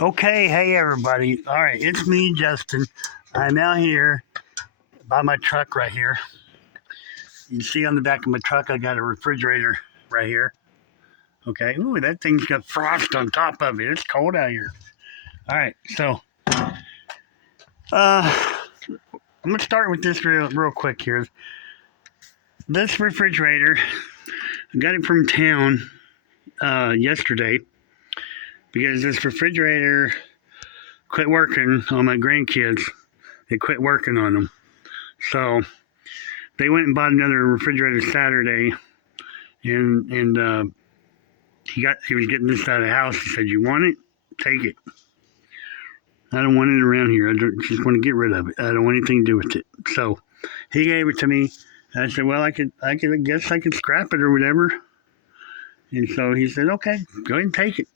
Okay, hey everybody. All right, it's me, Justin. I'm out here by my truck right here. You can see on the back of my truck, I got a refrigerator right here. Okay, ooh, that thing's got frost on top of it. It's cold out here. All right, so uh, I'm gonna start with this real quick here. This refrigerator, I got it from town yesterday because this refrigerator quit working on my grandkids. They quit working on them, so they went and bought another refrigerator Saturday, and he was getting this out of the house. He said, "You want it? Take it. I don't want it around here. I just want to get rid of it. I don't want anything to do with it." So he gave it to me. And I said, "Well, I guess I could scrap it or whatever." And so he said, "Okay, go ahead and take it."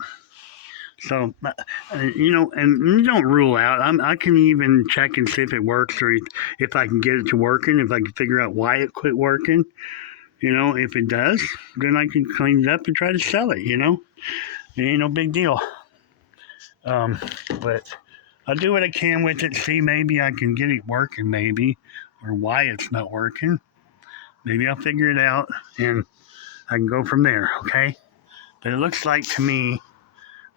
So, and you don't rule out. I can even check and see if it works or if I can get it to working, if I can figure out why it quit working. If it does, then I can clean it up and try to sell it. It ain't no big deal. But I'll do what I can with it. See, maybe I can get it working, maybe, or why it's not working. Maybe I'll figure it out and I can go from there. Okay. But it looks like to me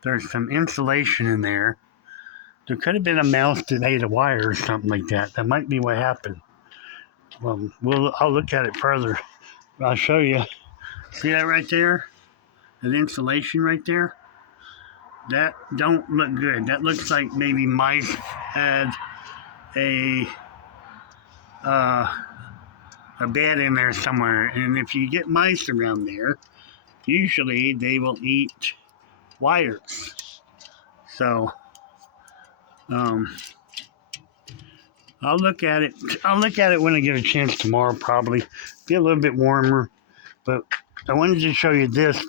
there's some insulation in there. There could have been a mouse that ate a wire or something like that. That might be what happened. I'll look at it further. I'll show you. See that right there? That insulation right there? That don't look good. That looks like maybe mice had a bed in there somewhere. And if you get mice around there, usually they will eat wires. So, I'll look at it. I'll look at it when I get a chance tomorrow, probably. Be a little bit warmer. But I wanted to show you this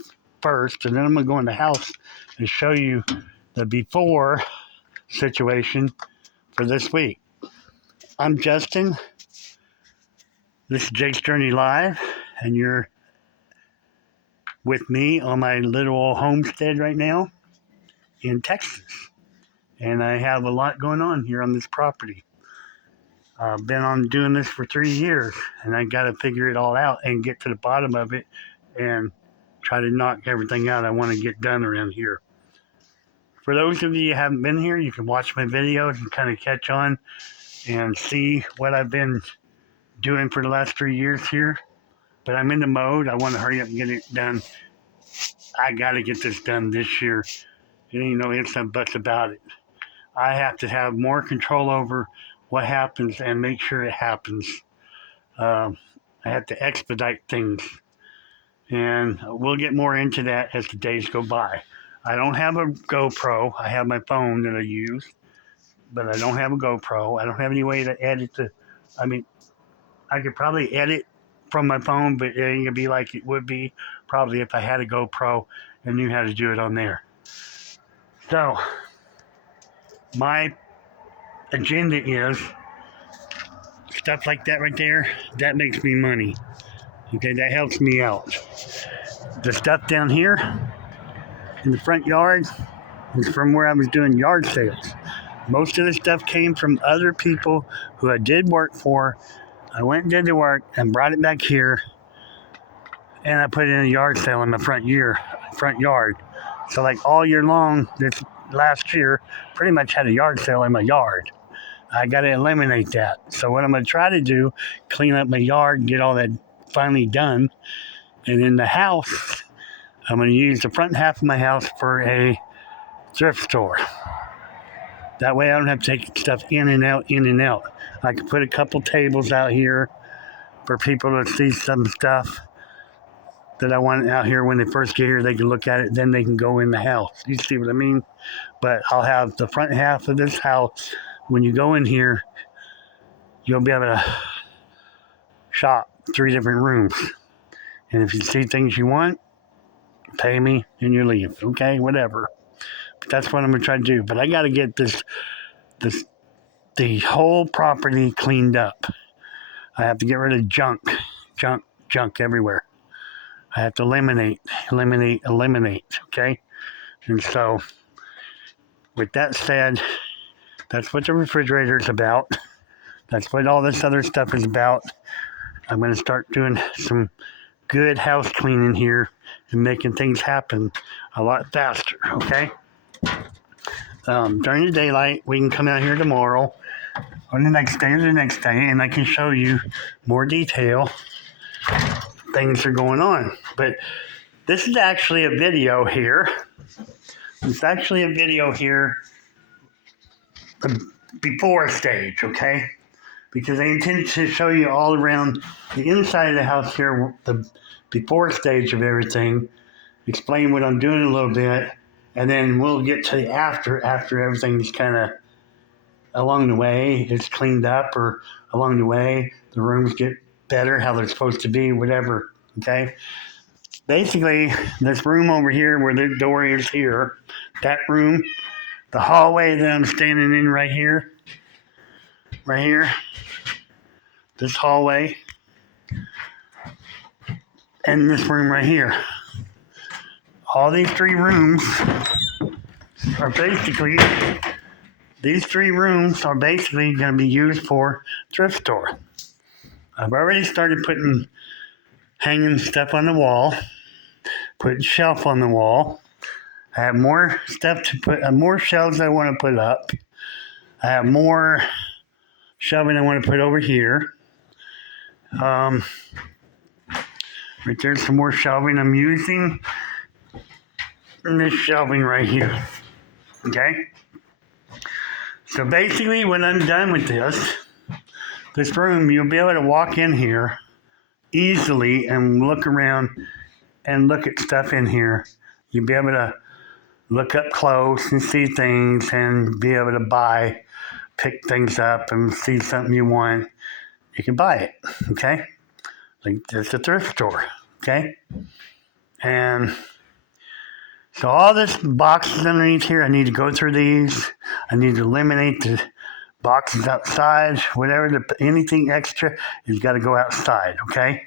first, and then I'm going to go in the house and show you the before situation for this week. I'm Justin. This is Jake's Journey Live, and you're with me on my little old homestead right now in Texas. And I have a lot going on here on this property. I've been on doing this for 3 years, and I got to figure it all out and get to the bottom of it and try to knock everything out I want to get done around here. For those of you who haven't been here, you can watch my videos and kind of catch on and see what I've been doing for the last 3 years here. But I'm in the mode. I want to hurry up and get it done. I got to get this done this year. There ain't no ifs and buts about it. I have to have more control over what happens and make sure it happens. I have to expedite things. And we'll get more into that as the days go by. I don't have a GoPro. I have my phone that I use, but I don't have a GoPro. I don't have any way to edit I could probably edit from my phone, but it ain't gonna be like it would be probably if I had a GoPro and knew how to do it on there. So, my agenda is stuff like that right there. That makes me money. Okay, that helps me out. The stuff down here in the front yard is from where I was doing yard sales. Most of the stuff came from other people who I did work for. I went and did the work and brought it back here, and I put it in a yard sale in the front yard. So like all year long, this last year, pretty much had a yard sale in my yard. I got to eliminate that. So what I'm going to try to do, clean up my yard, get all that finally done. And in the house, I'm going to use the front half of my house for a thrift store. That way I don't have to take stuff in and out. I can put a couple tables out here for people to see some stuff that I want out here. When they first get here, they can look at it, then they can go in the house. You see what I mean? But I'll have the front half of this house. When you go in here, you'll be able to shop 3 different rooms. And if you see things you want, pay me and you leave. Okay, whatever. But that's what I'm going to try to do. But I got to get the whole property cleaned up. I have to get rid of junk everywhere. I have to eliminate. Okay? And so with that said, that's what the refrigerator is about. That's what all this other stuff is about. I'm going to start doing some good house cleaning here and making things happen a lot faster, okay? During the daylight, we can come out here tomorrow or the next day or the next day, and I can show you more detail. Things are going on. But this is actually a video here. It's actually a video here, the before stage, okay? Because I intend to show you all around the inside of the house here, the before stage of everything, explain what I'm doing a little bit, and then we'll get to the after everything's kind of along the way, it's cleaned up, or along the way, the rooms get better, how they're supposed to be, whatever, okay? Basically, this room over here where the door is here, that room, the hallway that I'm standing in right here, this hallway, and this room right here. All these three rooms are basically going to be used for thrift store. I've already started hanging stuff on the wall, putting shelf on the wall. I have more stuff to put, more shelves I want to put up. I have more shelving I want to put over here. Right there's some more shelving I'm using. And this shelving right here. Okay? So basically when I'm done with this room, you'll be able to walk in here easily and look around and look at stuff in here. You'll be able to look up close and see things and be able to pick things up and see something you want. You can buy it, okay? Like it's a thrift store, okay? And so all this boxes underneath here, I need to go through these. I need to eliminate the boxes outside. Anything extra has got to go outside, okay?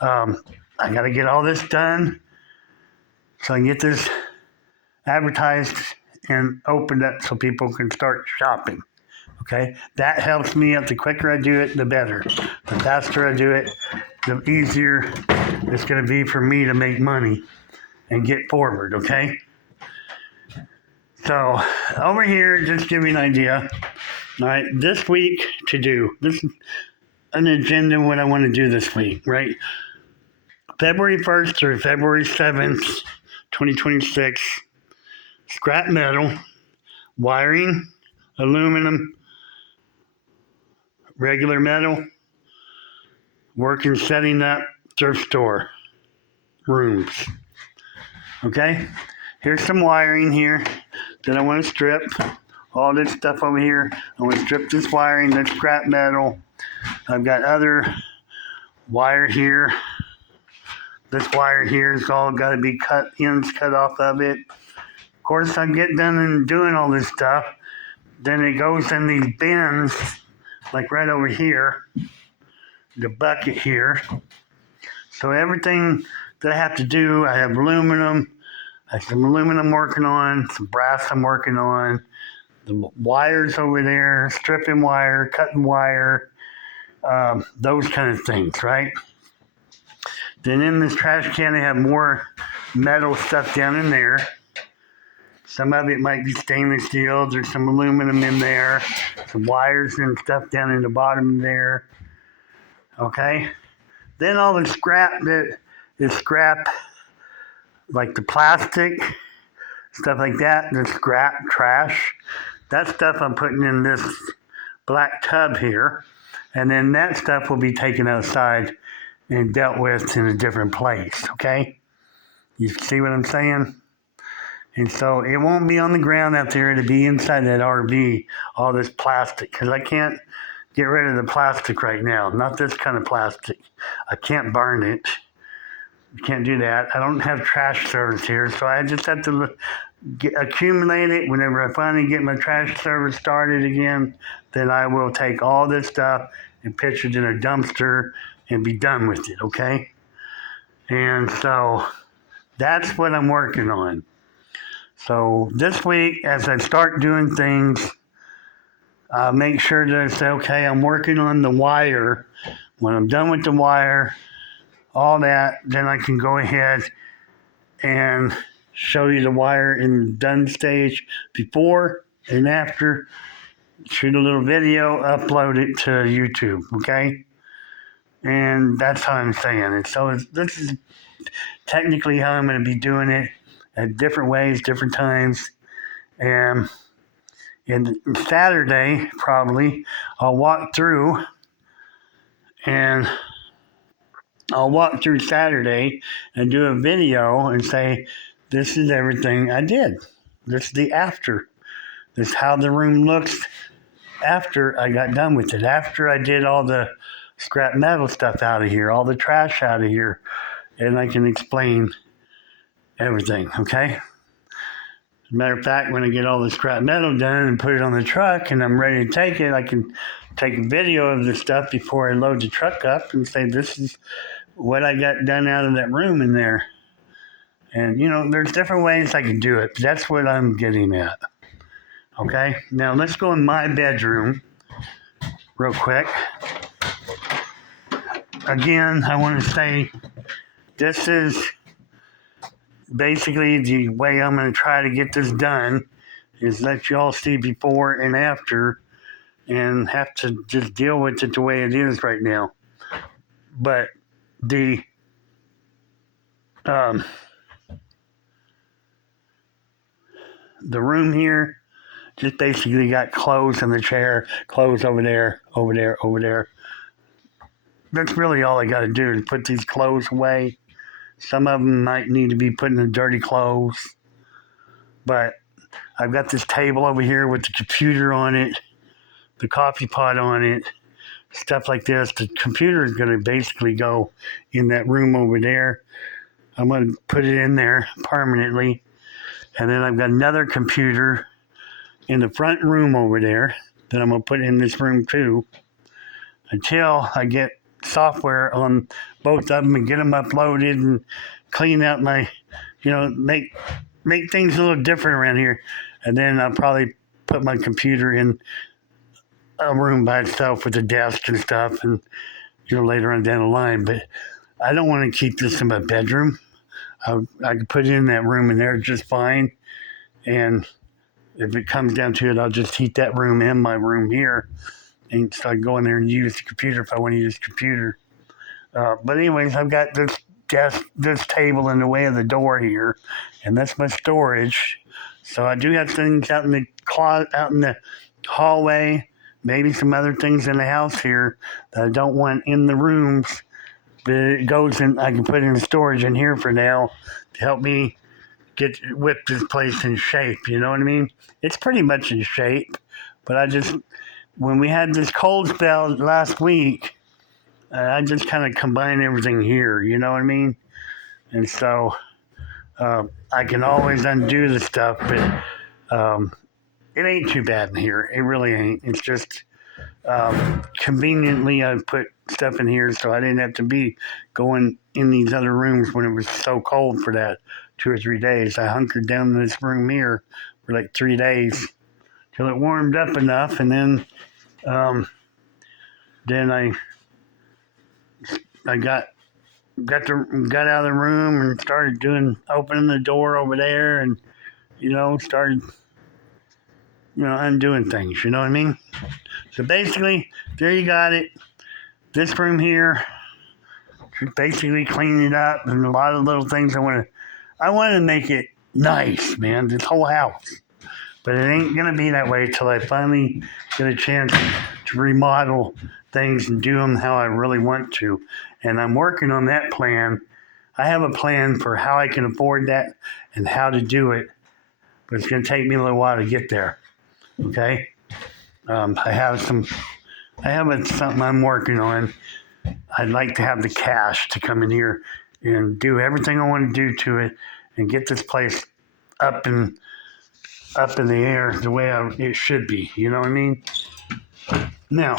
I got to get all this done so I can get this advertised and opened up so people can start shopping, okay? That helps me out. The quicker I do it, the better. The faster I do it, the easier it's going to be for me to make money and get forward, okay? So over here, just give you an idea. All right, this week to do. This is an agenda what I want to do this week, right? February 1st through February 7th, 2026. Scrap metal, wiring, aluminum, regular metal, working setting up thrift store rooms. Okay, here's some wiring here that I want to strip. All this stuff over here, I want to strip this wiring, that's scrap metal. I've got other wire here. This wire here is all got to be ends cut off of it. Of course, I get done and doing all this stuff, then it goes in these bins, like right over here, the bucket here. So everything that I have to do, I have aluminum. I have some aluminum working on, some brass I'm working on, the wires over there, stripping wire, cutting wire, those kind of things, right? Then in this trash can, I have more metal stuff down in there. Some of it might be stainless steel. There's some aluminum in there, some wires and stuff down in the bottom there. Okay? Then all the scrap that is scrap, like the plastic, stuff like that, the scrap, trash, that stuff I'm putting in this black tub here. And then that stuff will be taken outside and dealt with in a different place, okay? You see what I'm saying? And so it won't be on the ground out there. It'll be inside that RV, all this plastic, because I can't get rid of the plastic right now. Not this kind of plastic. I can't burn it. You can't do that. I don't have trash service here, so I just have to accumulate it. Whenever I finally get my trash service started again, then I will take all this stuff and pitch it in a dumpster and be done with it, okay? And so that's what I'm working on. So this week, as I start doing things, make sure that I say, okay, I'm working on the wire. When I'm done with the wire, all that, then I can go ahead and show you the wire in done stage before and after. Shoot a little video, upload it to YouTube, okay? And that's how I'm saying it. So this is technically how I'm going to be doing it at different ways, different times. And Saturday, probably, I'll walk through and I'll walk through Saturday and do a video and say, this is everything I did. This is the after. This is how the room looks after I got done with it. After I did all the scrap metal stuff out of here, all the trash out of here, and I can explain everything, okay? As a matter of fact, when I get all the scrap metal done and put it on the truck and I'm ready to take it, I can take a video of the stuff before I load the truck up and say, this is what I got done out of that room in there. And, there's different ways I can do it. But that's what I'm getting at. Okay? Now, let's go in my bedroom real quick. Again, I want to say this is basically the way I'm going to try to get this done is let you all see before and after and have to just deal with it the way it is right now. But the room here just basically got clothes in the chair, clothes over there, over there, over there. That's really all I got to do is put these clothes away. Some of them might need to be put in the dirty clothes. But I've got this table over here with the computer on it, the coffee pot on it, stuff like this. The computer is going to basically go in that room over there. I'm going to put it in there permanently. And then I've got another computer in the front room over there that I'm going to put in this room too until I get software on both of them and get them uploaded and clean out my, make things a little different around here. And then I'll probably put my computer in a room by itself with a desk and stuff and, later on down the line. But I don't want to keep this in my bedroom. I can put it in that room in there just fine. And if it comes down to it, I'll just heat that room and my room here and start going there and use the computer if I want to use the computer. But anyways, I've got this desk, this table in the way of the door here, and that's my storage. So I do have things out in the closet, out in the hallway, maybe some other things in the house here that I don't want in the rooms. But it goes in, I can put in storage in here for now to help me whip this place in shape, you know what I mean? It's pretty much in shape, but when we had this cold spell last week, I just kind of combined everything here, you know what I mean? And so I can always undo the stuff, but it ain't too bad in here. It really ain't. It's just conveniently I put stuff in here so I didn't have to be going in these other rooms when it was so cold for that 2 or 3 days. I hunkered down in this room here for like 3 days till it warmed up enough, and then I got out of the room and started opening the door over there, and started undoing things. You know what I mean? So basically, there you got it. This room here, basically cleaning it up, and a lot of little things I want to make it nice, man. This whole house. But it ain't going to be that way till I finally get a chance to remodel things and do them how I really want to. And I'm working on that plan. I have a plan for how I can afford that and how to do it. But it's going to take me a little while to get there. Okay? I have something I'm working on. I'd like to have the cash to come in here and do everything I want to do to it and get this place up in the air the way it should be. You know what I mean? Now,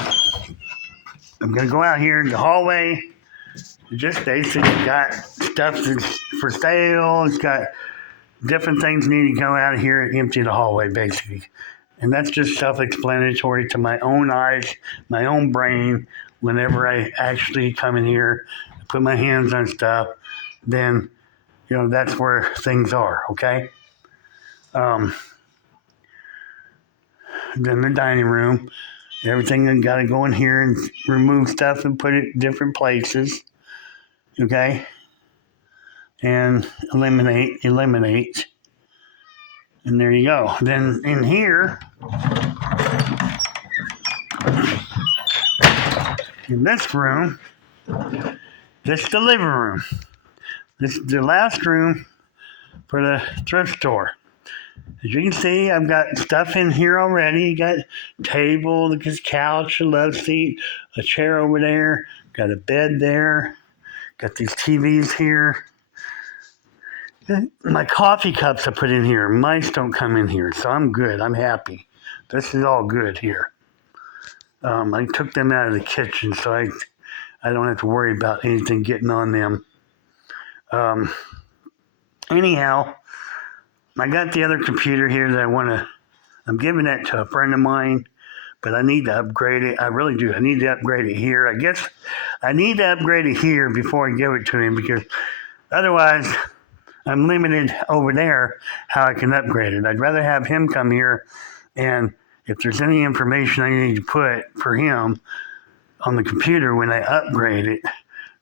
I'm going to go out here in the hallway. Just basically got stuff that's for sale. It's got different things need to go out of here and empty the hallway, basically. And that's just self-explanatory to my own eyes, my own brain. Whenever I actually come in here, put my hands on stuff, then, that's where things are, okay? Then the dining room. Everything I got to go in here and remove stuff and put it in different places, okay? And eliminate. And there you go. Then in here, in this room, this is the living room. This is the last room for the thrift store. As you can see, I've got stuff in here already. Got a table, this couch, a love seat, a chair over there, got a bed there, got these TVs here. My coffee cups I put in here. Mice don't come in here, so I'm good. I'm happy. This is all good here. I took them out of the kitchen, so I don't have to worry about anything getting on them. Anyhow, I got the other computer here that I'm giving that to a friend of mine, but I need to upgrade it. I really do. I need to upgrade it here. I guess I need to upgrade it here before I give it to him, because otherwise I'm limited over there how I can upgrade it. I'd rather have him come here, and if there's any information I need to put for him on the computer when I upgrade it,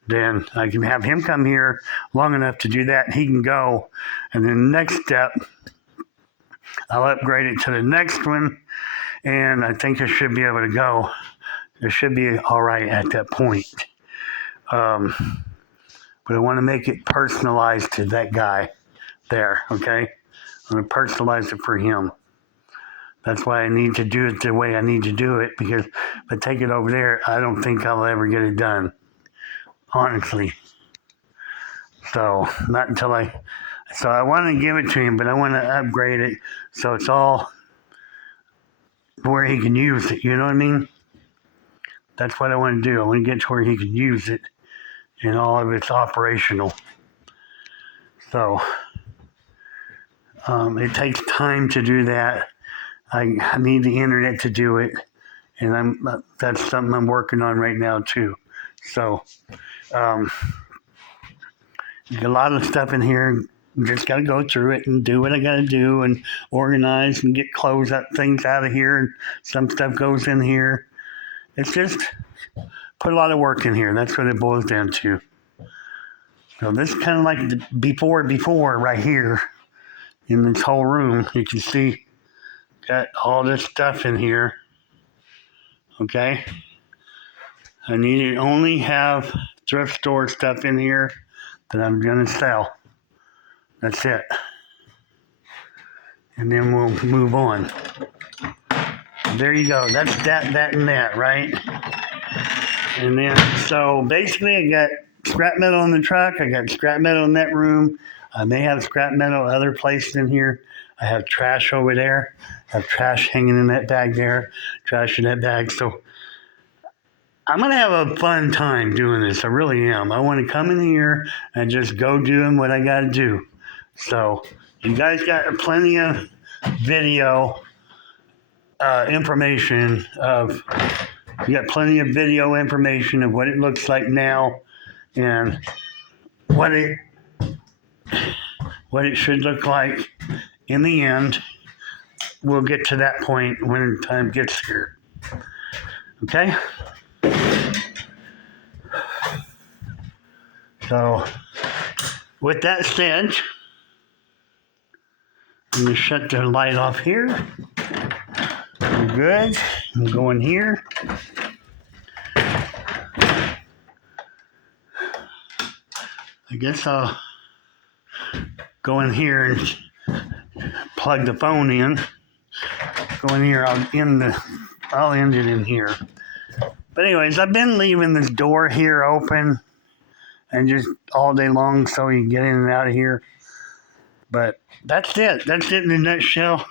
then I can have him come here long enough to do that. He can go, and then the next step, I'll upgrade it to the next one, and I think I should be able to go. It should be all right at that point. But I want to make it personalized to that guy there, okay? I'm going to personalize it for him. That's why I need to do it the way I need to do it, because if I take it over there, I don't think I'll ever get it done, honestly. So, not until so I want to give it to him, but I want to upgrade it so it's all where he can use it, you know what I mean? That's what I want to do. I want to get to where he can use it and all of it's operational. So, it takes time to do that. I need the internet to do it, and that's something I'm working on right now too. So, a lot of stuff in here. Just got to go through it and do what I got to do and organize and get things out of here, and some stuff goes in here. It's just put a lot of work in here. That's what it boils down to. So this is kind of like the before right here in this whole room. You can see got all this stuff in here. Okay. I need to only have thrift store stuff in here that I'm going to sell. That's it. And then we'll move on. There you go. That's that, and that, right? And then, so basically I got scrap metal in the truck. I got scrap metal in that room. I may have scrap metal other places in here. I have trash over there. I have trash hanging in that bag there. Trash in that bag. So I'm going to have a fun time doing this. I really am. I want to come in here and just go doing what I got to do. So you guys got plenty of video information of what it looks like now and what it should look like in the end. We'll get to that point when time gets here. Okay? So, with that said, I'm going to shut the light off here. We're good. I'm going here. I guess I'll go in here and plug the phone in. Go in here. I'll end it in here. But anyways, I've been leaving this door here open and just all day long so you can get in and out of here. But that's it. That's it in a nutshell.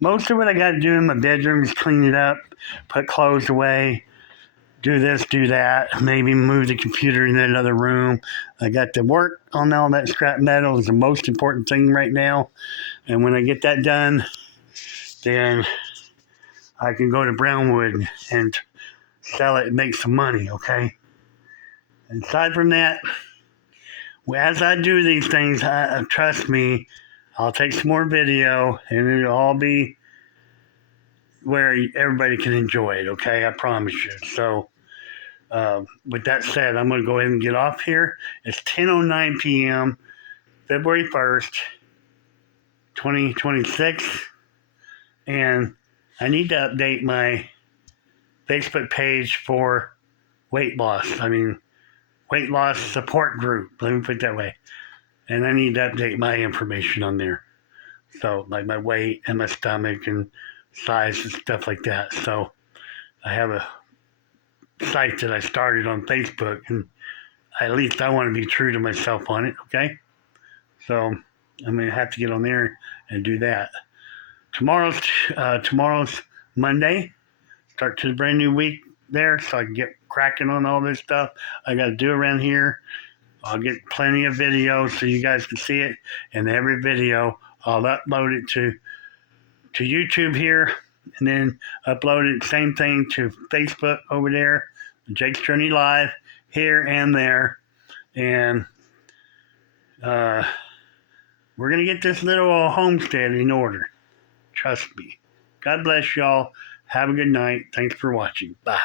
Most of what I got to do in my bedroom is clean it up, put clothes away, do this, do that, maybe move the computer in another room. I got to work on all that scrap metal is the most important thing right now. And when I get that done, then I can go to Brownwood and sell it and make some money, okay? And aside from that, as I do these things, trust me, I'll take some more video and it'll all be where everybody can enjoy it, okay? I promise you. So, with that said, I'm going to go ahead and get off here. It's 10:09 p.m., February 1st, 2026. And I need to update my Facebook page for weight loss. Weight loss support group. Let me put it that way. And I need to update my information on there. So, like my weight and my stomach and size and stuff like that. So, I have a site that I started on Facebook, and at least I want to be true to myself on it, okay? So, I'm going to have to get on there and do that. Tomorrow's Monday. Start to the brand new week there, so I can get cracking on all this stuff I got to do around here. I'll get plenty of videos so you guys can see it, and every video I'll upload it to YouTube here, and then upload it same thing to Facebook over there, Jake's Journey Live here and there, and we're gonna get this little homestead in order. Trust me. God bless y'all. Have a good night. Thanks for watching. Bye.